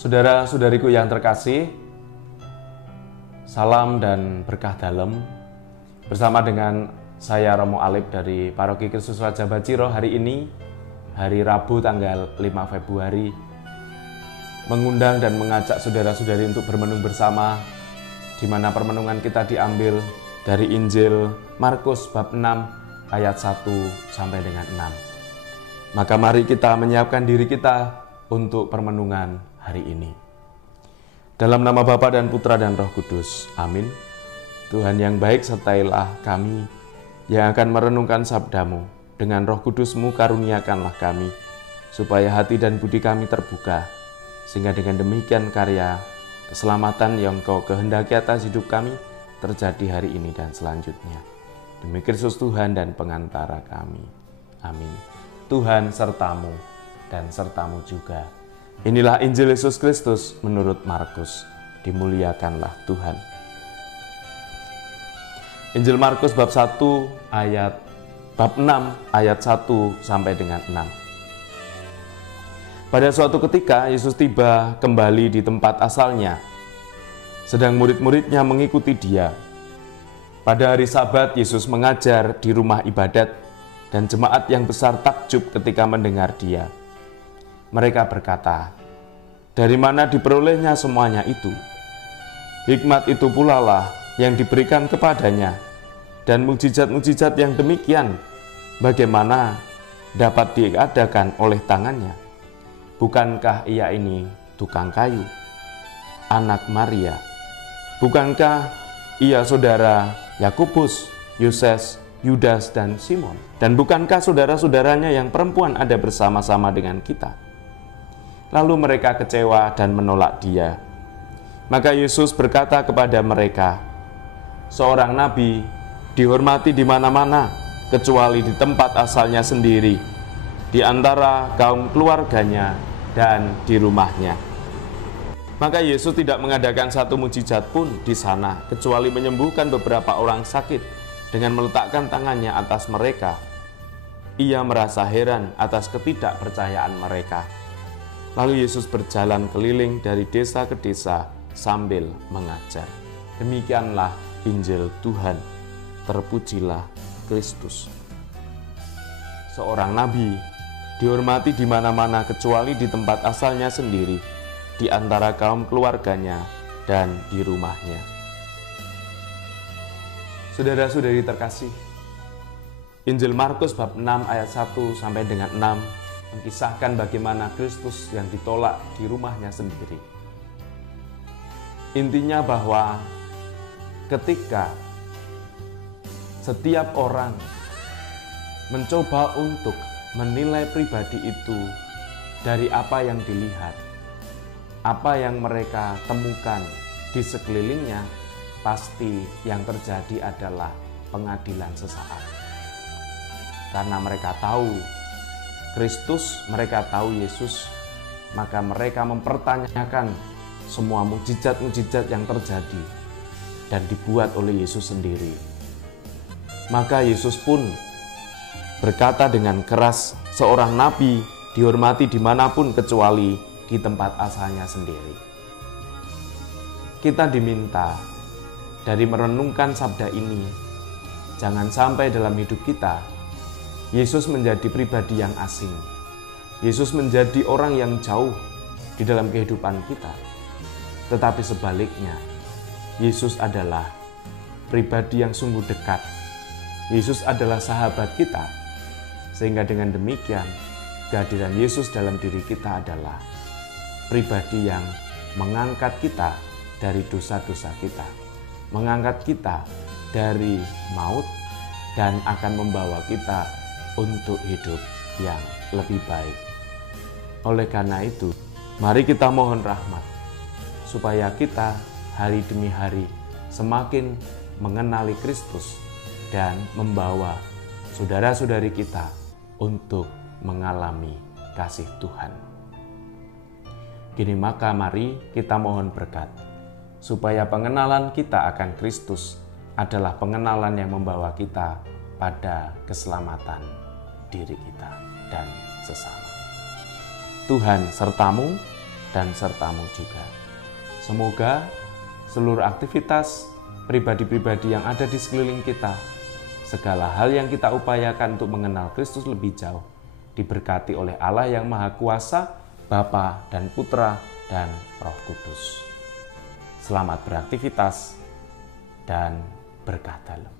Saudara-saudariku yang terkasih, salam dan berkah dalam. Bersama dengan saya Romo Alip dari Paroki Kristus Raja Baciro hari ini, hari Rabu tanggal 5 Februari, mengundang dan mengajak saudara-saudari untuk bermenung bersama, di mana permenungan kita diambil dari Injil Markus bab 6 ayat 1 sampai dengan 6. Maka mari kita menyiapkan diri kita untuk permenungan hari ini. Dalam nama Bapa dan Putra dan Roh Kudus. Amin. Tuhan yang baik, sertailah kami yang akan merenungkan sabdamu. Dengan Roh Kudus-Mu karuniakanlah kami, supaya hati dan budi kami terbuka, sehingga dengan demikian karya keselamatan yang Kau kehendaki atas hidup kami terjadi hari ini dan selanjutnya. Demi Kristus Tuhan dan pengantara kami. Amin. Tuhan sertamu dan sertamu juga. Inilah Injil Yesus Kristus menurut Markus. Dimuliakanlah Tuhan. Injil Markus bab 1 ayat bab 6 ayat 1 sampai dengan 6. Pada suatu ketika Yesus tiba kembali di tempat asalnya. Sedang murid-muridnya mengikuti Dia. Pada hari Sabat Yesus mengajar di rumah ibadat dan jemaat yang besar takjub ketika mendengar Dia. Mereka berkata, "Dari mana diperolehnya semuanya itu? Hikmat itu pula lah yang diberikan kepadanya, dan mukjizat-mukjizat yang demikian bagaimana dapat diadakan oleh tangannya? Bukankah ia ini tukang kayu, anak Maria? Bukankah ia saudara Yakobus, Yoses, Yudas, dan Simon? Dan bukankah saudara-saudaranya yang perempuan ada bersama-sama dengan kita?" Lalu mereka kecewa dan menolak Dia. Maka Yesus berkata kepada mereka, "Seorang nabi dihormati di mana-mana, kecuali di tempat asalnya sendiri, di antara kaum keluarganya dan di rumahnya." Maka Yesus tidak mengadakan satu mukjizat pun di sana, kecuali menyembuhkan beberapa orang sakit dengan meletakkan tangannya atas mereka. Ia merasa heran atas ketidakpercayaan mereka. Lalu Yesus berjalan keliling dari desa ke desa sambil mengajar. Demikianlah Injil Tuhan. Terpujilah Kristus. Seorang nabi dihormati di mana-mana kecuali di tempat asalnya sendiri, di antara kaum keluarganya dan di rumahnya. Saudara-saudari terkasih, Injil Markus bab 6 ayat 1 sampai dengan 6 mengkisahkan bagaimana Kristus yang ditolak di rumahnya sendiri. Intinya bahwa ketika setiap orang mencoba untuk menilai pribadi itu dari apa yang dilihat, apa yang mereka temukan di sekelilingnya, pasti yang terjadi adalah pengadilan sesaat. Karena mereka tahu Kristus, mereka tahu Yesus, maka mereka mempertanyakan semua mukjizat-mukjizat yang terjadi dan dibuat oleh Yesus sendiri. Maka Yesus pun berkata dengan keras, seorang nabi dihormati dimanapun kecuali di tempat asalnya sendiri. Kita diminta dari merenungkan sabda ini, jangan sampai dalam hidup kita Yesus menjadi pribadi yang asing. Yesus menjadi orang yang jauh di dalam kehidupan kita. Tetapi sebaliknya, Yesus adalah pribadi yang sungguh dekat. Yesus adalah sahabat kita. Sehingga dengan demikian, kehadiran Yesus dalam diri kita adalah pribadi yang mengangkat kita dari dosa-dosa kita, mengangkat kita dari maut, dan akan membawa kita untuk hidup yang lebih baik. Oleh karena itu, mari kita mohon rahmat, supaya kita hari demi hari semakin mengenali Kristus dan membawa saudara-saudari kita untuk mengalami kasih Tuhan. Kini maka mari kita mohon berkat, supaya pengenalan kita akan Kristus adalah pengenalan yang membawa kita pada keselamatan diri kita dan sesama. Tuhan sertamu dan sertamu juga. Semoga seluruh aktivitas pribadi-pribadi yang ada di sekeliling kita, segala hal yang kita upayakan untuk mengenal Kristus lebih jauh, diberkati oleh Allah yang Maha Kuasa, Bapa dan Putra dan Roh Kudus. Selamat beraktivitas dan berkah dalam.